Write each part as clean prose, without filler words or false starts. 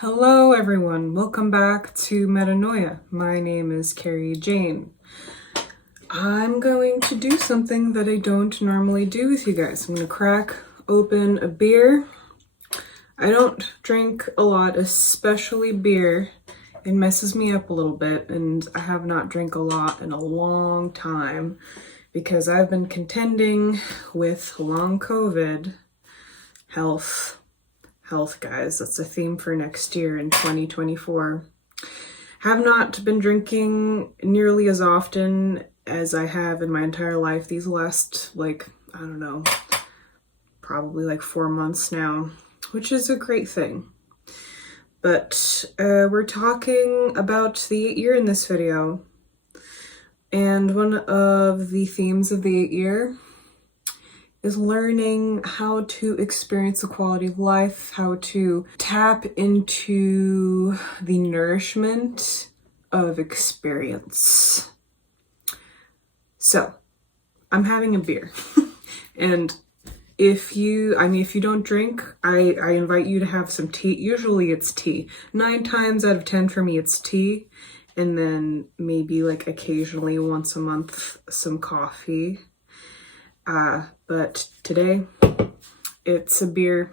Hello everyone, welcome back to Metanoia. My name is Carrie Jane. I'm going to do something that I don't normally do with you guys. I'm going to crack open a beer. I don't drink a lot, especially beer. It messes me up a little bit, and I have not drank a lot in a long time because I've been contending with long COVID. Health, guys. That's a theme for next year in 2024. Have not been drinking nearly as often as I have in my entire life these last, probably 4 months now, which is a great thing. But we're talking about the 8 year in this video. And one of the themes of the 8 year is learning how to experience the quality of life, how to tap into the nourishment of experience. So, I'm having a beer. And if you don't drink, I invite you to have some tea. Usually it's tea. 9 times out of 10 for me it's tea. And then maybe occasionally once a month some coffee. But today it's a beer,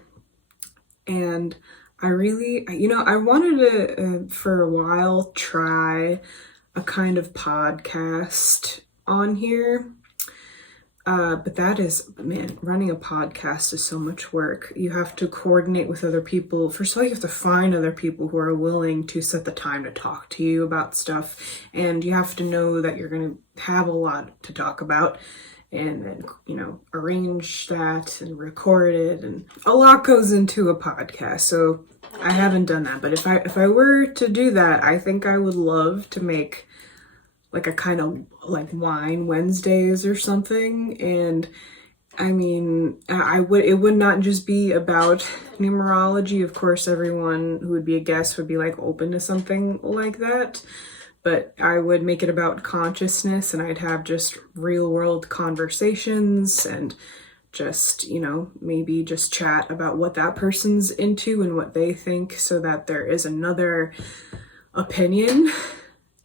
and I wanted to, for a while, try a kind of podcast on here. But running a podcast is so much work. You have to coordinate with other people. First of all, you have to find other people who are willing to set the time to talk to you about stuff. And you have to know that you're going to have a lot to talk about. And then, arrange that and record it, and a lot goes into a podcast. So I haven't done that, but if I were to do that, I think I would love to make a kind of wine Wednesdays or something. And it would not just be about numerology. Of course, everyone who would be a guest would be open to something like that. But I would make it about consciousness, and I'd have just real world conversations and just, maybe just chat about what that person's into and what they think, so that there is another opinion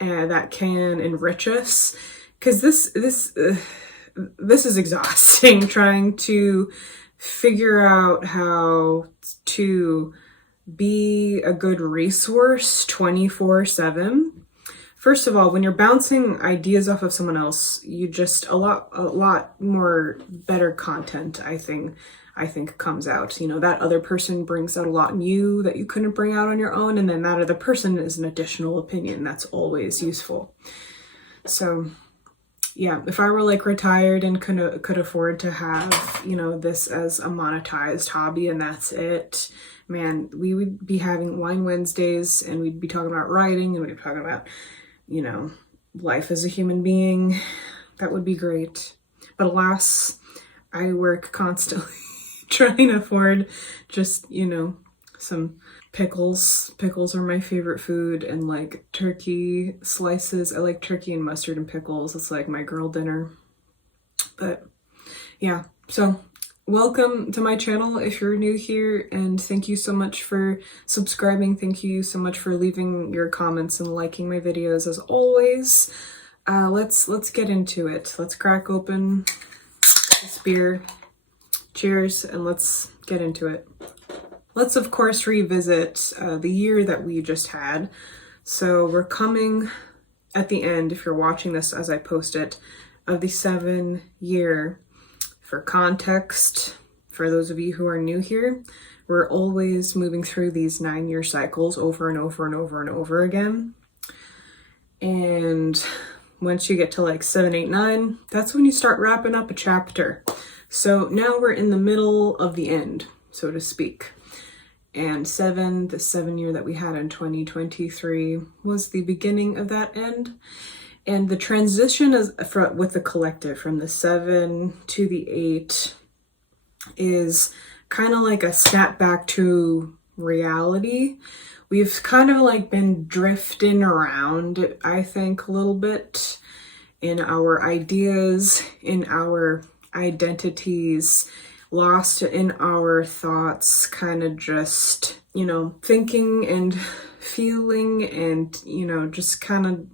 that can enrich us. Because this is exhausting, trying to figure out how to be a good resource 24/7. First of all, when you're bouncing ideas off of someone else, you just a lot more better content, I think comes out. That other person brings out a lot in you that you couldn't bring out on your own, and then that other person is an additional opinion. That's always useful. So, yeah, if I were retired and could afford to have, this as a monetized hobby and that's it, man, we would be having Wine Wednesdays, and we'd be talking about writing, and we'd be talking about life as a human being. That would be great. But alas, I work constantly trying to afford just, some pickles. Pickles are my favorite food, and turkey slices. I like turkey and mustard and pickles. It's my girl dinner. But yeah, so welcome to my channel if you're new here, and thank you so much for subscribing. Thank you so much for leaving your comments and liking my videos as always. Let's get into it. Let's crack open this beer. Cheers, and let's get into it. Let's of course revisit the year that we just had. So we're coming at the end, if you're watching this as I post it, of the 7 year. For context, for those of you who are new here, we're always moving through these 9 year cycles over and over and over and over again. And once you get to 7, 8, 9, that's when you start wrapping up a chapter. So now we're in the middle of the end, so to speak. And the 7 year that we had in 2023 was the beginning of that end. And the transition with the collective from the 7 to the 8 is kind of like a snap back to reality. We've kind of been drifting around, I think, a little bit in our ideas, in our identities, lost in our thoughts, kind of just, thinking and feeling and, just kind of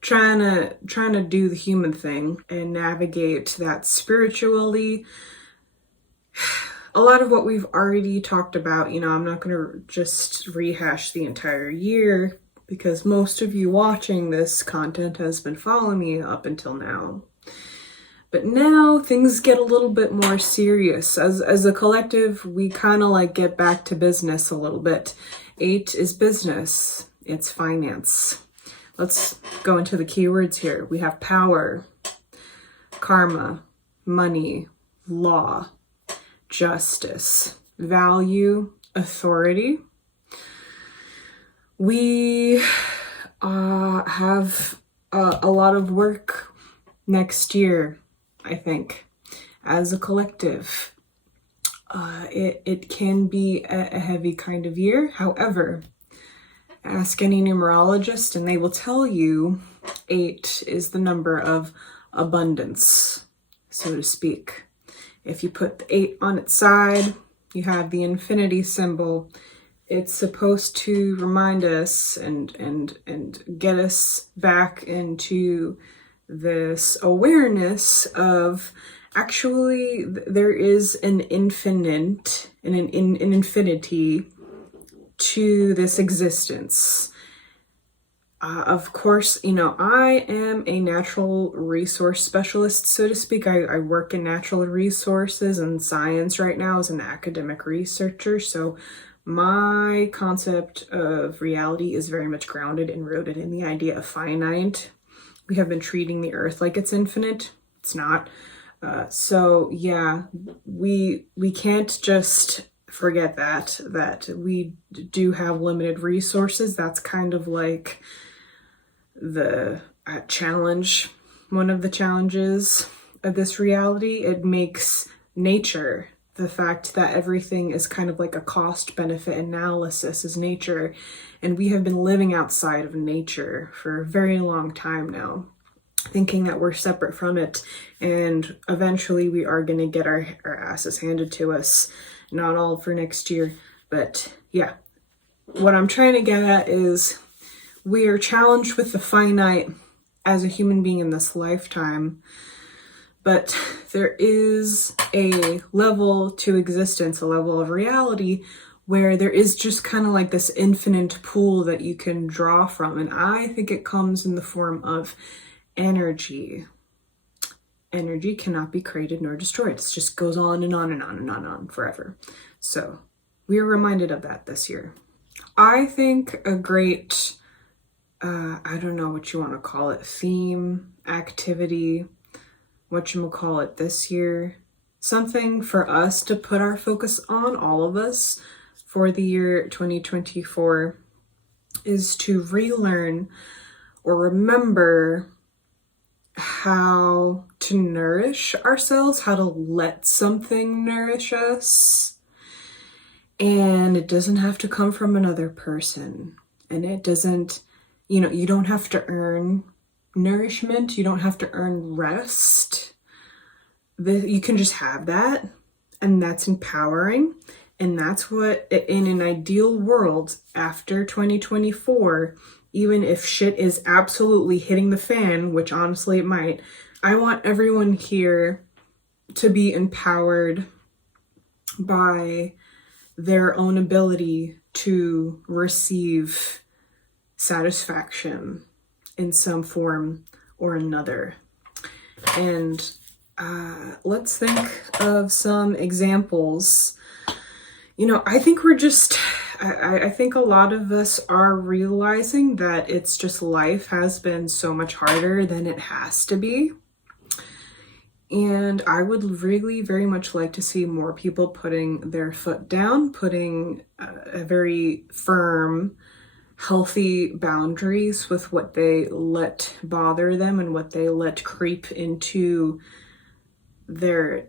trying to do the human thing and navigate that spiritually. A lot of what we've already talked about, I'm not going to just rehash the entire year because most of you watching this content has been following me up until now. But now things get a little bit more serious. As a collective, we kind of like get back to business a little bit. 8 is business. It's finance. Let's go into the keywords here. We have power, karma, money, law, justice, value, authority. We have a lot of work next year, I think, as a collective. It can be a heavy kind of year. However, ask any numerologist and they will tell you 8 is the number of abundance, so to speak. If you put the 8 on its side, you have the infinity symbol. It's supposed to remind us and get us back into this awareness of actually there is an infinite and an infinity to this existence. Of course, I am a natural resource specialist, so to speak. I work in natural resources and science right now as an academic researcher. So my concept of reality is very much grounded and rooted in the idea of finite. We have been treating the earth like it's infinite. It's not. So yeah, we can't just forget that we do have limited resources. That's kind of like the challenge, one of the challenges of this reality. It makes nature, the fact that everything is kind of like a cost benefit analysis is nature, and we have been living outside of nature for a very long time now, thinking that we're separate from it, and eventually we are going to get our asses handed to us. Not all for next year, but yeah, what I'm trying to get at is we are challenged with the finite as a human being in this lifetime, but there is a level to existence, a level of reality where there is just kind of like this infinite pool that you can draw from. And I think it comes in the form of energy. Energy cannot be created nor destroyed. It just goes on and on and on and on and on forever. So we are reminded of that this year. I think a great, I don't know what you want to call it, theme, activity, whatchamacallit this year, something for us to put our focus on, all of us, for the year 2024 is to relearn or remember how to nourish ourselves, how to let something nourish us. And it doesn't have to come from another person. And it doesn't, you don't have to earn nourishment. You don't have to earn rest. You can just have that. And that's empowering. And that's what, in an ideal world after 2024, even if shit is absolutely hitting the fan, which honestly it might, I want everyone here to be empowered by their own ability to receive satisfaction in some form or another. And let's think of some examples. I think we're just, I think a lot of us are realizing that it's just life has been so much harder than it has to be. And I would really very much like to see more people putting their foot down, putting a very firm, healthy boundaries with what they let bother them and what they let creep into their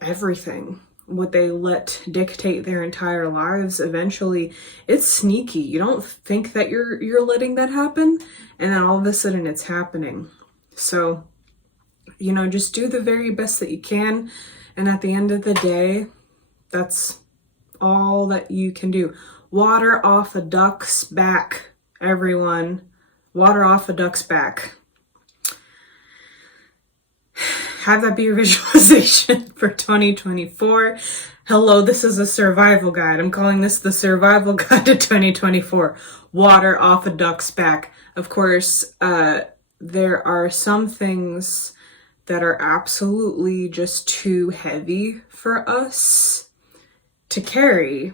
everything, what they let dictate their entire lives. Eventually, it's sneaky. You don't think that you're letting that happen, and then all of a sudden it's happening. So, just do the very best that you can. And at the end of the day, that's all that you can do. Water off a duck's back, everyone. Water off a duck's back. Have that be your visualization for 2024. Hello, this is a survival guide. I'm calling this the survival guide to 2024. Water off a duck's back. Of course, there are some things that are absolutely just too heavy for us to carry.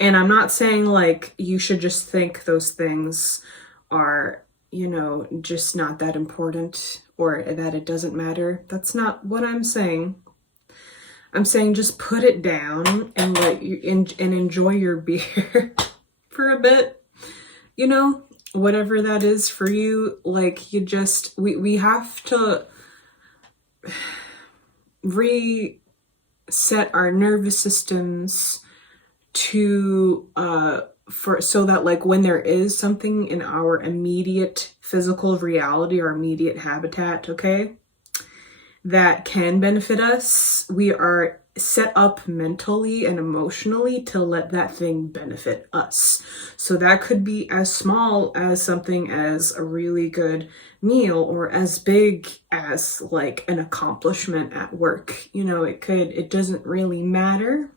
And I'm not saying like you should just think those things are, just not that important or that it doesn't matter. That's not what I'm saying. I'm saying just put it down and and enjoy your beer for a bit. Whatever that is for you, like we have to reset our nervous systems to so that like when there is something in our immediate physical reality or immediate habitat, okay, that can benefit us, we are set up mentally and emotionally to let that thing benefit us. So that could be as small as something as a really good meal or as big as like an accomplishment at work. It doesn't really matter.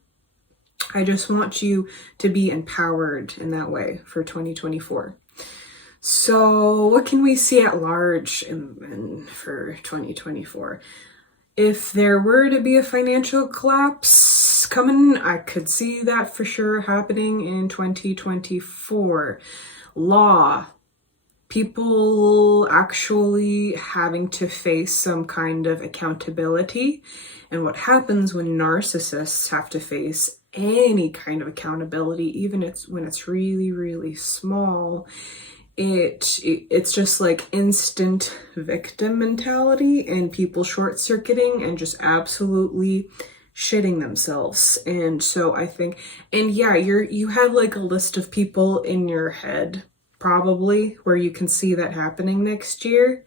I just want you to be empowered in that way for 2024. So what can we see at large for 2024? If there were to be a financial collapse coming, I could see that for sure happening in 2024. Law. People actually having to face some kind of accountability. And what happens when narcissists have to face any kind of accountability, even when it's really, really small, it's just like instant victim mentality and people short-circuiting and just absolutely shitting themselves. And so I think, and yeah, you have like a list of people in your head probably where you can see that happening next year,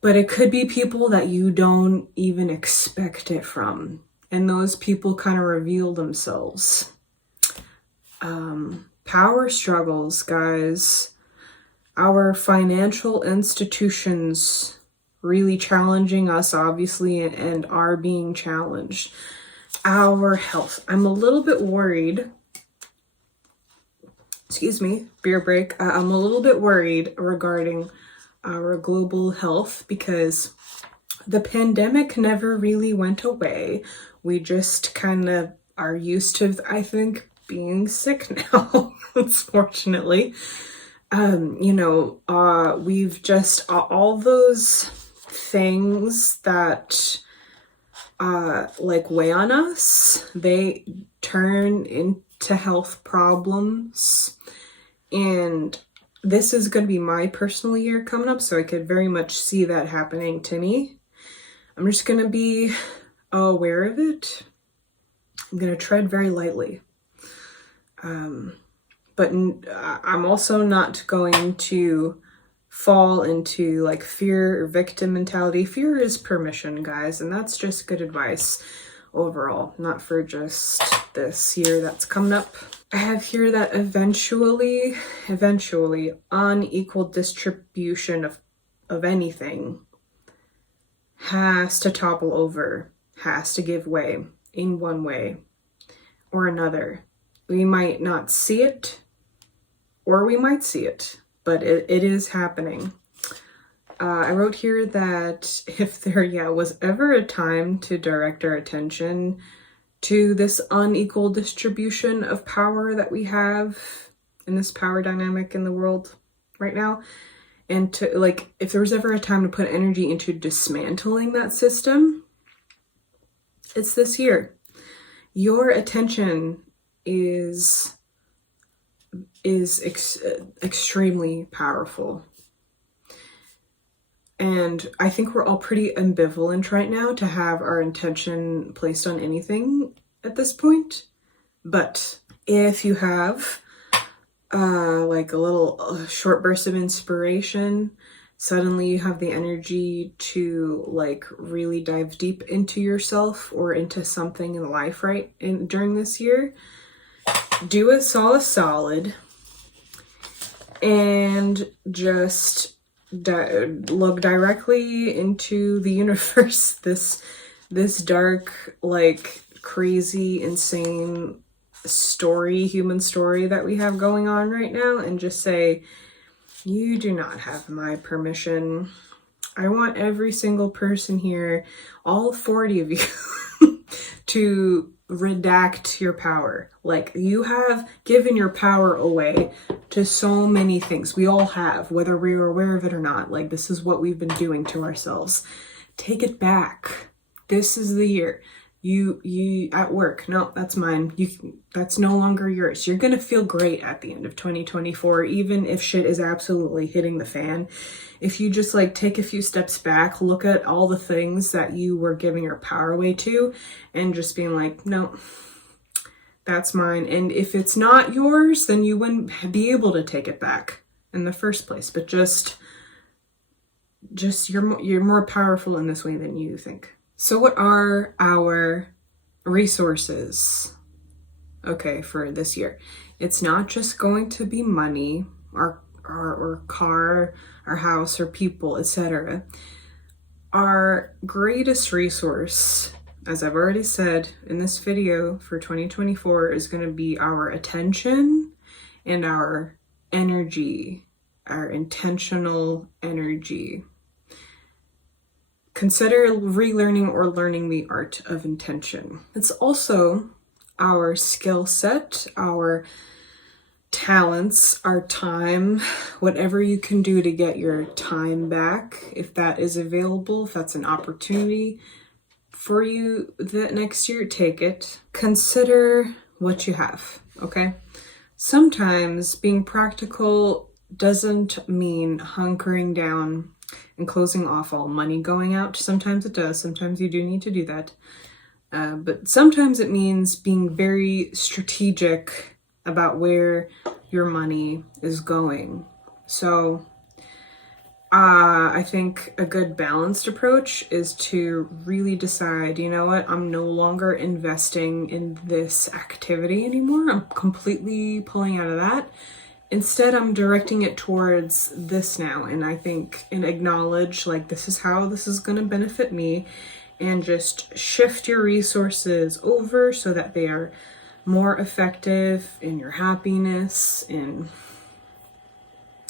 but it could be people that you don't even expect it from. And those people kind of reveal themselves. Power struggles, guys. Our financial institutions really challenging us, obviously, and are being challenged. Our health. I'm a little bit worried. Excuse me, beer break. I'm a little bit worried regarding our global health because the pandemic never really went away. We just kind of are used to, I think, being sick now, unfortunately. We've just, all those things that, weigh on us, they turn into health problems. And this is going to be my personal year coming up, so I could very much see that happening to me. I'm just going to be aware of it. I'm going to tread very lightly. But I'm also not going to fall into like fear or victim mentality. Fear is permission, guys, and that's just good advice overall, not for just this year that's coming up. I have here that eventually, unequal distribution of anything has to topple over, has to give way in one way or another. We might not see it, or we might see it, but it is happening. I wrote here that if there was ever a time to direct our attention to this unequal distribution of power that we have in this power dynamic in the world right now, and to if there was ever a time to put energy into dismantling that system, it's this year. Your attention is extremely powerful. And I think we're all pretty ambivalent right now to have our intention placed on anything at this point. But if you have a little short burst of inspiration, suddenly you have the energy to like really dive deep into yourself or into something in life during this year, do us all a solid and just look directly into the universe, this dark, like crazy, insane human story that we have going on right now, and just say, you do not have my permission. I want every single person here, all 40 of you, to redact your power. Like, you have given your power away to so many things. We all have, whether we are aware of it or not. Like, this is what we've been doing to ourselves. Take it back. This is the year. You at work, no, that's mine. That's no longer yours. You're gonna feel great at the end of 2024, even if shit is absolutely hitting the fan. If you just like take a few steps back, look at all the things that you were giving your power away to, and just being like, no, that's mine. And if it's not yours, then you wouldn't be able to take it back in the first place. But just you're more powerful in this way than you think. So what are our resources, okay, for this year? It's not just going to be money, or car, our house, or people, etc. Our greatest resource, as I've already said in this video for 2024, is going to be our attention and our energy, our intentional energy. Consider relearning or learning the art of intention. It's also our skill set, our talents, our time, whatever you can do to get your time back, if that is available, if that's an opportunity for you that next year, take it. Consider what you have, okay? Sometimes being practical doesn't mean hunkering down and closing off all money going out. Sometimes it does. Sometimes you do need to do that. But sometimes it means being very strategic about where your money is going. So I think a good balanced approach is to really decide, you know what, I'm no longer investing in this activity anymore. I'm completely pulling out of that. Instead, I'm directing it towards this now, and I think, and acknowledge, like, this is how this is going to benefit me, and just shift your resources over so that they are more effective in your happiness, and,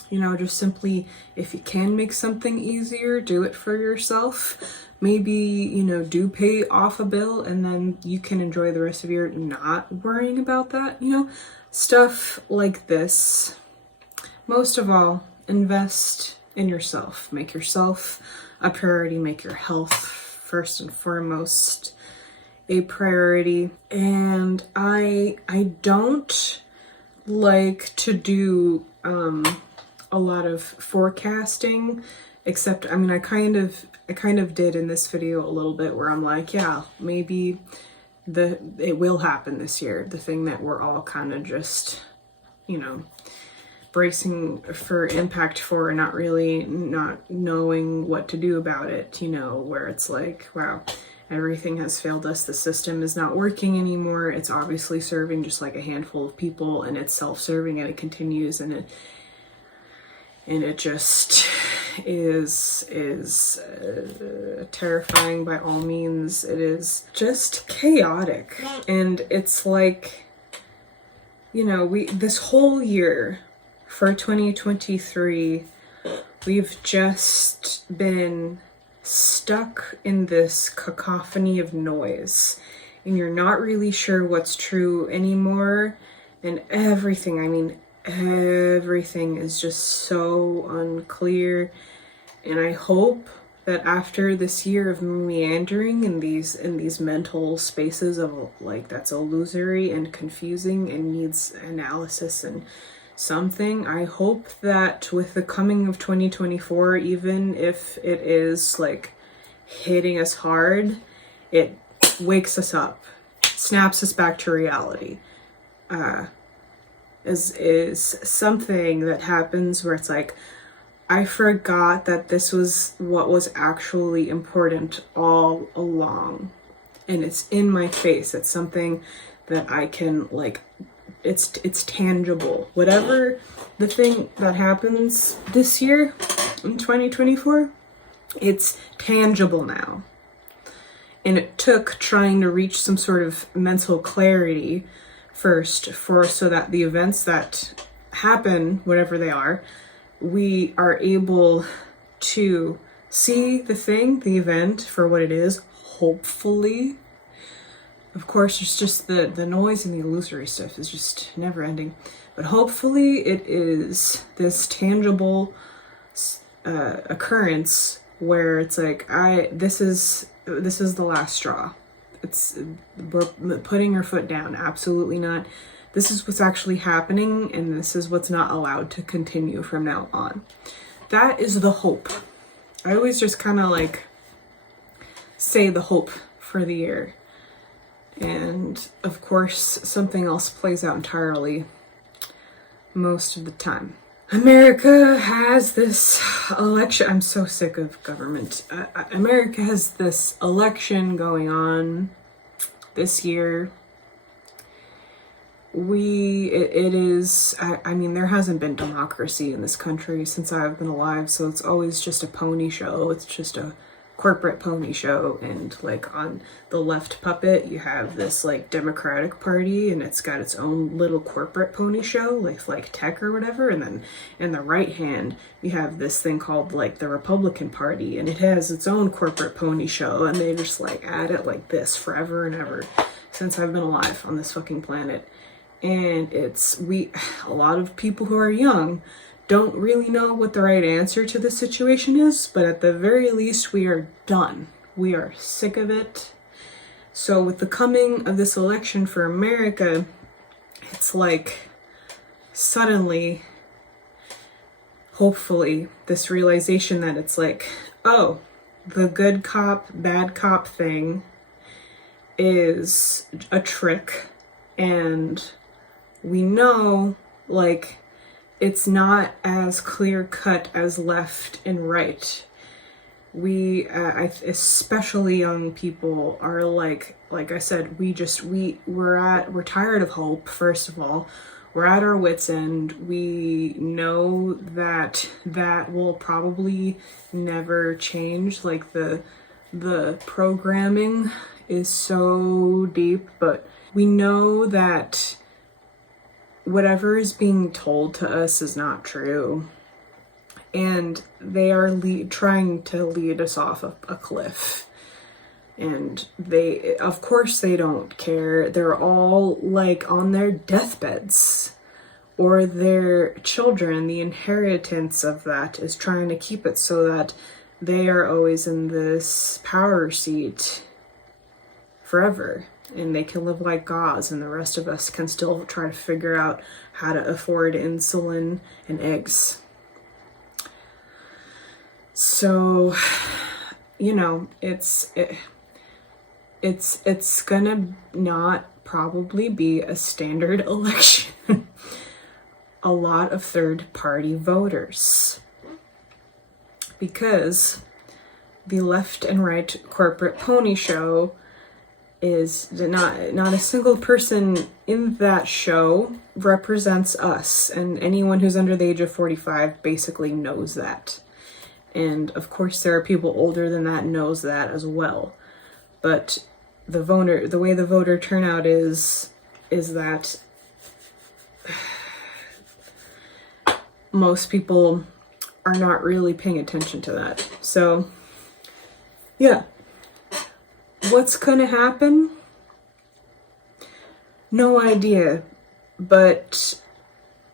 you know, just simply, if you can make something easier, do it for yourself. Maybe, you know, do pay off a bill, and then you can enjoy the rest of your not worrying about that, you know? Stuff like this. Most of all, invest in yourself. Make yourself a priority. Make your health first and foremost a priority. And I don't like to do a lot of forecasting, except, I mean, I kind of did in this video a little bit, where I'm like, yeah, maybe it will happen this year, the thing that we're all kind of just, you know, bracing for impact for, and not knowing what to do about it, you know, where it's like, wow, everything has failed us, the system is not working anymore, it's obviously serving just like a handful of people, and it's self-serving, and it continues, and it just is terrifying by all means. It is just chaotic, and it's like, you know, this whole year for 2023, we've just been stuck in this cacophony of noise, and you're not really sure what's true anymore, and everything, I mean, everything is just so unclear. And I hope that after this year of meandering in these mental spaces of like, that's illusory and confusing and needs analysis and something, I hope that with the coming of 2024, even if it is like hitting us hard, it wakes us up, snaps us back to reality. Is something that happens where it's like, I forgot that this was what was actually important all along. And it's in my face. It's something that I can, like, it's tangible. Whatever the thing that happens this year in 2024, it's tangible now. And it took trying to reach some sort of mental clarity first so that the events that happen, whatever they are, we are able to see the event for what it is, hopefully. Of course, it's just the noise and the illusory stuff is just never ending. But hopefully it is this tangible occurrence where it's like, this is the last straw. We're putting our foot down. Absolutely not. This is what's actually happening, and this is what's not allowed to continue from now on. That is the hope. I always just kind of like say the hope for the year. And of course, something else plays out entirely most of the time. America has this election. I'm so sick of government. America has this election going on this year. It is, I mean, there hasn't been democracy in this country since I've been alive, so it's always just a pony show. It's just a corporate pony show, and like on the left puppet you have this like Democratic Party, and it's got its own little corporate pony show, like tech or whatever, and then in the right hand you have this thing called like the Republican Party, and it has its own corporate pony show, and they just like add it like this forever and ever since I've been alive on this fucking planet. And a lot of people who are young don't really know what the right answer to the situation is, but at the very least we are done. We are sick of it. So with the coming of this election for America, it's like suddenly, hopefully, this realization that it's like, oh, the good cop, bad cop thing is a trick, and we know, like, it's not as clear cut as left and right. Especially young people are like I said, we're tired of hope. First of all, we're at our wits' end. We know that will probably never change. Like the programming is so deep, but we know that whatever is being told to us is not true, and they are trying to lead us off a cliff. And of course they don't care. They're all like on their deathbeds, or their children, the inheritance of that is trying to keep it so that they are always in this power seat forever. And they can live like gods, and the rest of us can still try to figure out how to afford insulin and eggs. So, you know, it's gonna not probably be a standard election. A lot of third-party voters, because the left and right corporate pony show is not a single person in that show represents us, and anyone who's under the age of 45 basically knows that. And of course there are people older than that knows that as well. But the way the voter turnout is that most people are not really paying attention to that. So yeah. What's gonna happen? No idea, but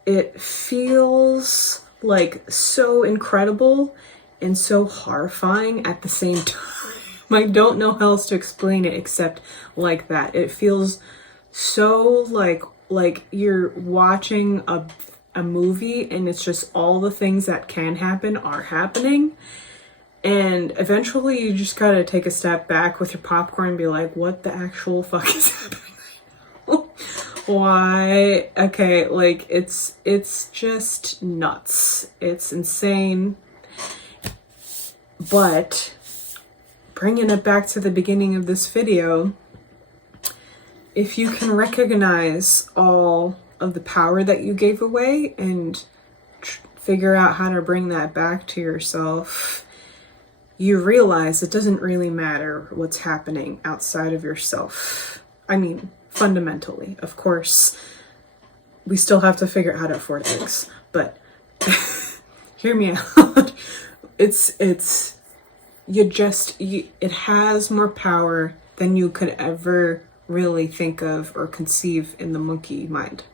it feels like so incredible and so horrifying at the same time. I don't know how else to explain it except like that. It feels so like you're watching a movie, and it's just all the things that can happen are happening. And eventually you just gotta take a step back with your popcorn and be like, what the actual fuck is happening right now? Why? Okay, like it's just nuts. It's insane. But bringing it back to the beginning of this video, if you can recognize all of the power that you gave away and figure out how to bring that back to yourself, you realize it doesn't really matter what's happening outside of yourself. I mean, fundamentally, of course, we still have to figure out how to afford eggs, but hear me out. It has more power than you could ever really think of or conceive in the monkey mind.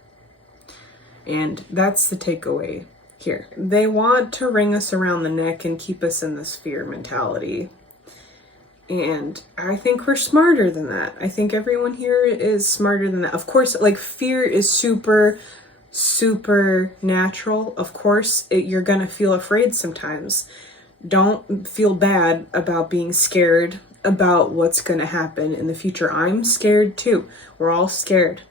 And that's the takeaway here. They want to wring us around the neck and keep us in this fear mentality. And I think we're smarter than that. I think everyone here is smarter than that. Of course, like, fear is super natural. Of course, you're gonna feel afraid sometimes. Don't feel bad about being scared about what's gonna happen in the future. I'm scared too. We're all scared.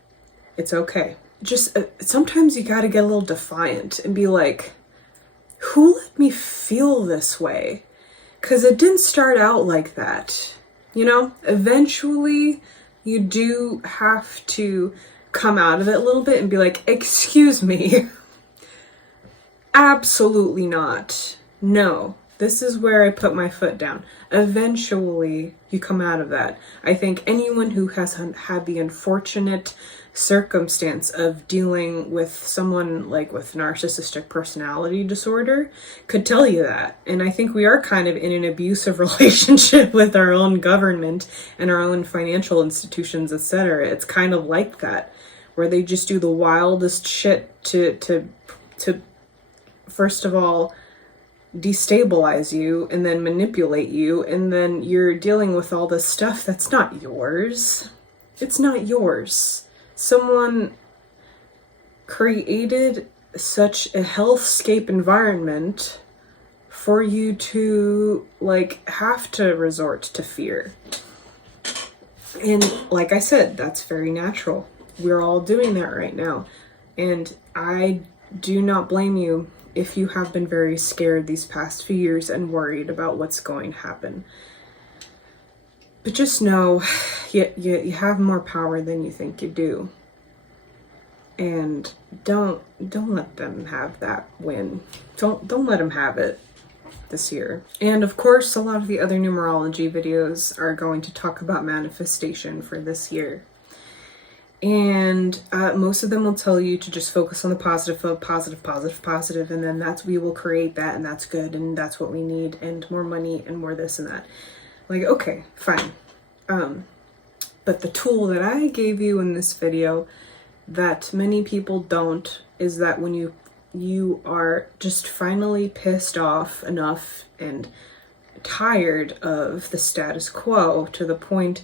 It's okay. Just sometimes you gotta get a little defiant and be like, who let me feel this way? Because it didn't start out like that. You know, eventually you do have to come out of it a little bit and be like, excuse me. Absolutely not. No, this is where I put my foot down. Eventually you come out of that. I think anyone who has had the unfortunate circumstance of dealing with someone like with narcissistic personality disorder could tell you that. And I think we are kind of in an abusive relationship with our own government and our own financial institutions, etc. It's kind of like that, where they just do the wildest shit to first of all destabilize you and then manipulate you, and then you're dealing with all this stuff that's not yours. It's not yours. Someone created such a hellscape environment for you to, like, have to resort to fear. And like I said, that's very natural. We're all doing that right now. And I do not blame you if you have been very scared these past few years and worried about what's going to happen. But just know, you have more power than you think you do. And don't let them have that win. Don't let them have it this year. And of course, a lot of the other numerology videos are going to talk about manifestation for this year. And most of them will tell you to just focus on the positive, and then we will create that, and that's good, and that's what we need, and more money, and more this and that. Like, okay, fine. But the tool that I gave you in this video that many people don't is that when you are just finally pissed off enough and tired of the status quo to the point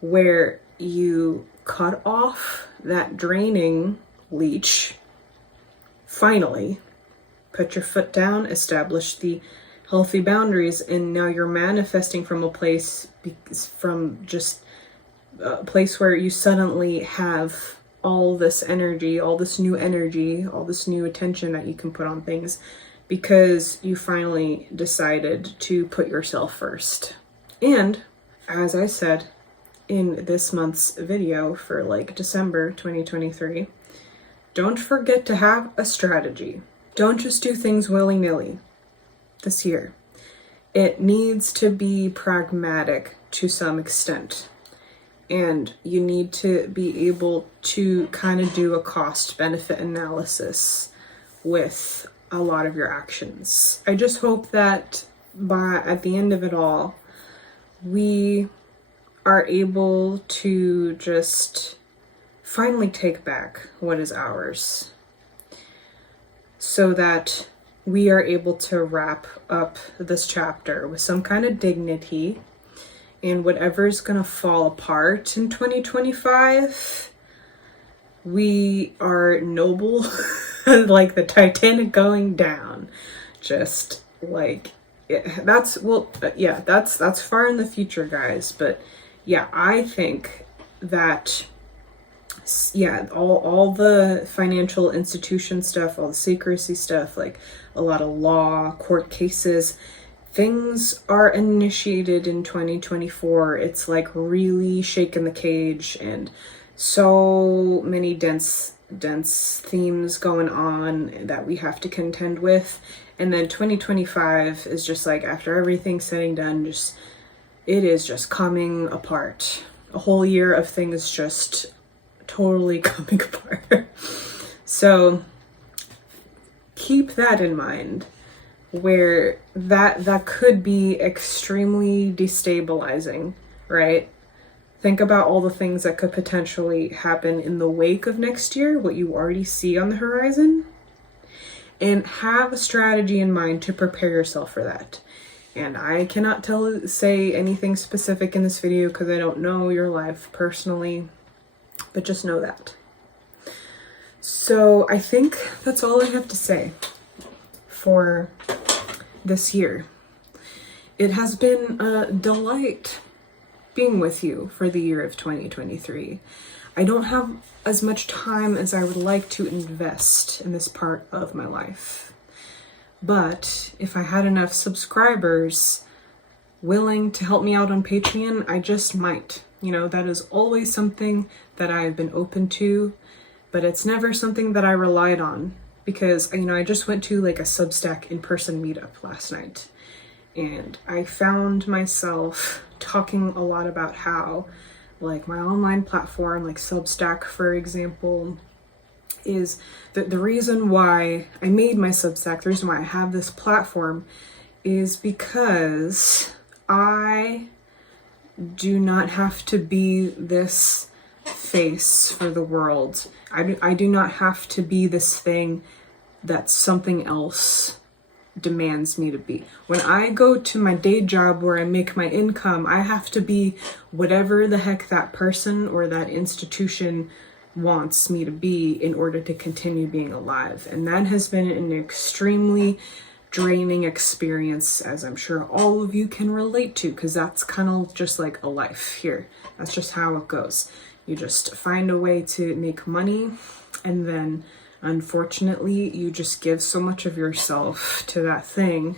where you cut off that draining leech, finally put your foot down, establish the healthy boundaries, and now you're manifesting from a place where you suddenly have all this energy, all this new attention that you can put on things because you finally decided to put yourself first. And as I said in this month's video for like December 2023, don't forget to have a strategy. Don't just do things willy-nilly this year. It needs to be pragmatic to some extent. And you need to be able to kind of do a cost-benefit analysis with a lot of your actions. I just hope that at the end of it all, we are able to just finally take back what is ours, so that we are able to wrap up this chapter with some kind of dignity, and whatever's gonna fall apart in 2025, we are noble, like the Titanic going down. Just like, that's far in the future, guys. But yeah, I think that, all the financial institution stuff, all the secrecy stuff, like a lot of law, court cases, things are initiated in 2024. It's like really shaking the cage, and so many dense themes going on that we have to contend with. And then 2025 is just like, after everything's said and done, it is just coming apart. A whole year of things just totally coming apart. So keep that in mind, where that could be extremely destabilizing, right? Think about all the things that could potentially happen in the wake of next year, what you already see on the horizon, and have a strategy in mind to prepare yourself for that. And I cannot say anything specific in this video because I don't know your life personally, but just know that. So I think that's all I have to say for this year. It has been a delight being with you for the year of 2023. I don't have as much time as I would like to invest in this part of my life. But if I had enough subscribers willing to help me out on Patreon, I just might. That is always something that I've been open to, but it's never something that I relied on, because, I just went to like a Substack in-person meetup last night, and I found myself talking a lot about how, like, my online platform, like Substack, for example, is the reason why I made my Substack, the reason why I have this platform, is because I do not have to be this face for the world. I do not have to be this thing that something else demands me to be. When I go to my day job where I make my income, I have to be whatever the heck that person or that institution wants me to be in order to continue being alive. And that has been an extremely draining experience, as I'm sure all of you can relate to, because that's kind of just like a life here. That's just how it goes. You just find a way to make money, and then unfortunately you just give so much of yourself to that thing.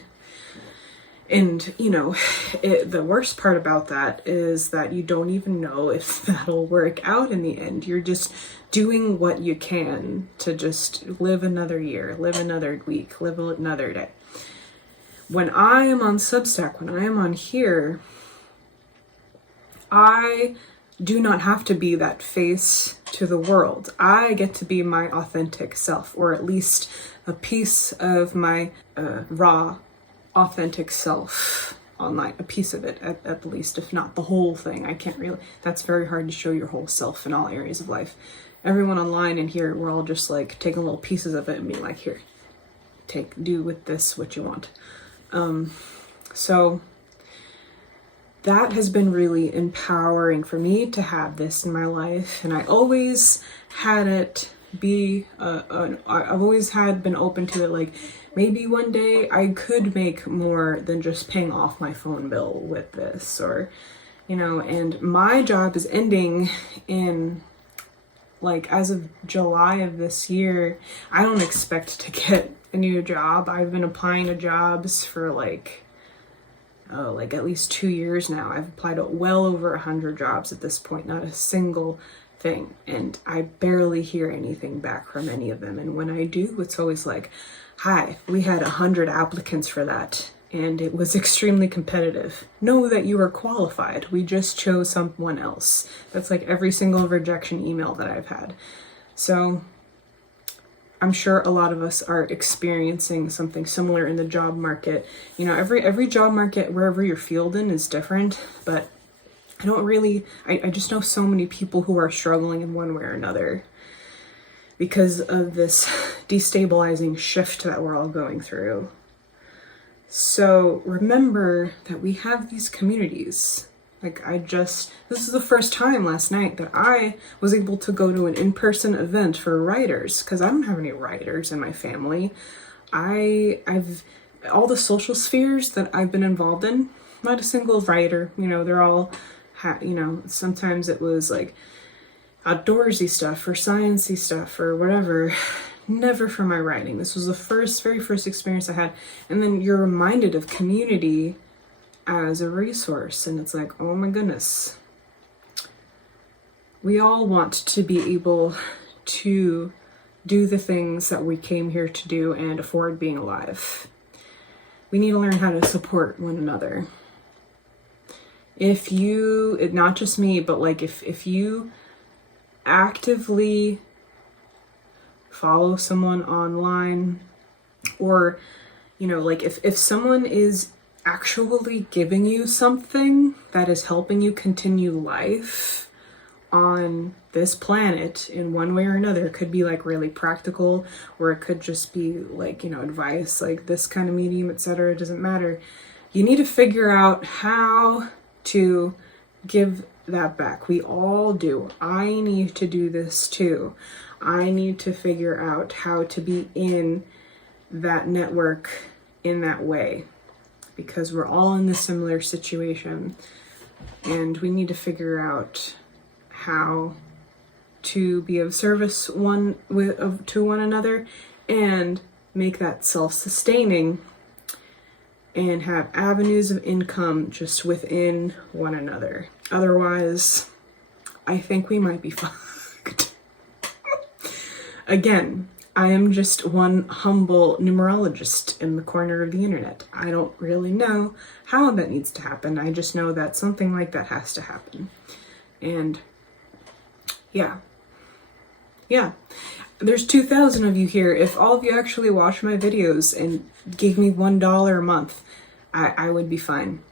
And the worst part about that is that you don't even know if that'll work out in the end. You're just doing what you can to just live another year, live another week, live another day. When I am on Substack, when I am on here, I do not have to be that face to the world. I get to be my authentic self, or at least a piece of my raw, authentic self online, a piece of it at least, if not the whole thing. I can't really, that's very hard to show your whole self in all areas of life. Everyone online and here, we're all just like taking little pieces of it and being like, here, do with this what you want. So that has been really empowering for me to have this in my life. And I always had it be, I've always been open to it. Like, maybe one day I could make more than just paying off my phone bill with this, or, and my job is ending in, like, as of July of this year. I don't expect to get a new job. I've been applying to jobs for like at least 2 years now. I've applied to well over 100 jobs at this point, not a single thing. And I barely hear anything back from any of them. And when I do, it's always like, hi, we had 100 applicants for that, and it was extremely competitive. Know that you are qualified. We just chose someone else. That's like every single rejection email that I've had. So I'm sure a lot of us are experiencing something similar in the job market. Every job market, wherever you're field in, is different, but I just know so many people who are struggling in one way or another because of this destabilizing shift that we're all going through. So remember that we have these communities. Like, this is the first time last night that I was able to go to an in-person event for writers, because I don't have any writers in my family. I've all the social spheres that I've been involved in, not a single writer. They're all, sometimes it was like outdoorsy stuff or sciencey stuff or whatever. never from my writing. This was the very first experience I had. And then you're reminded of community as a resource, and it's like, oh my goodness. We all want to be able to do the things that we came here to do and afford being alive. We need to learn how to support one another. If you, not just me, but like if you actively follow someone online, or, you know, like if someone is actually giving you something that is helping you continue life on this planet in one way or another, it could be like really practical, or it could just be like, you know, advice, like this kind of medium, etc. It doesn't matter. You need to figure out how to give that back. We all do. I need to do this too. I need to figure out how to be in that network in that way, because we're all in this similar situation, and we need to figure out how to be of service to one another, and make that self-sustaining, and have avenues of income just within one another. Otherwise, I think we might be fucked. Again, I am just one humble numerologist in the corner of the internet. I don't really know how that needs to happen. I just know that something like that has to happen. And yeah. There's 2,000 of you here. If all of you actually watched my videos and gave me $1 a month, I would be fine.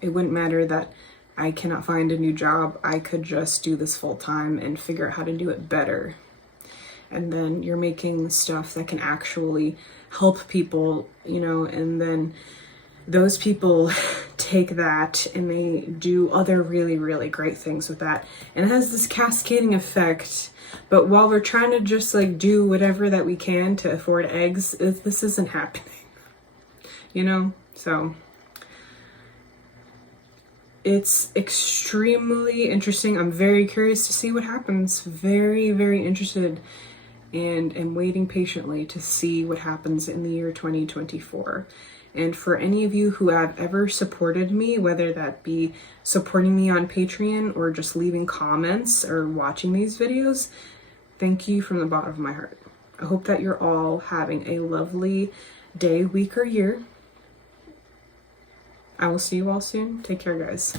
It wouldn't matter that I cannot find a new job. I could just do this full time and figure out how to do it better. And then you're making stuff that can actually help people, you know, and then those people take that and they do other really, really great things with that. And it has this cascading effect. But while we're trying to just like do whatever that we can to afford eggs, this isn't happening, you know? So it's extremely interesting. I'm very curious to see what happens. Very, very interested, and am waiting patiently to see what happens in the year 2024. And for any of you who have ever supported me, whether that be supporting me on Patreon or just leaving comments or watching these videos, thank you from the bottom of my heart. I hope that you're all having a lovely day, week, or year. I will see you all soon. Take care, guys.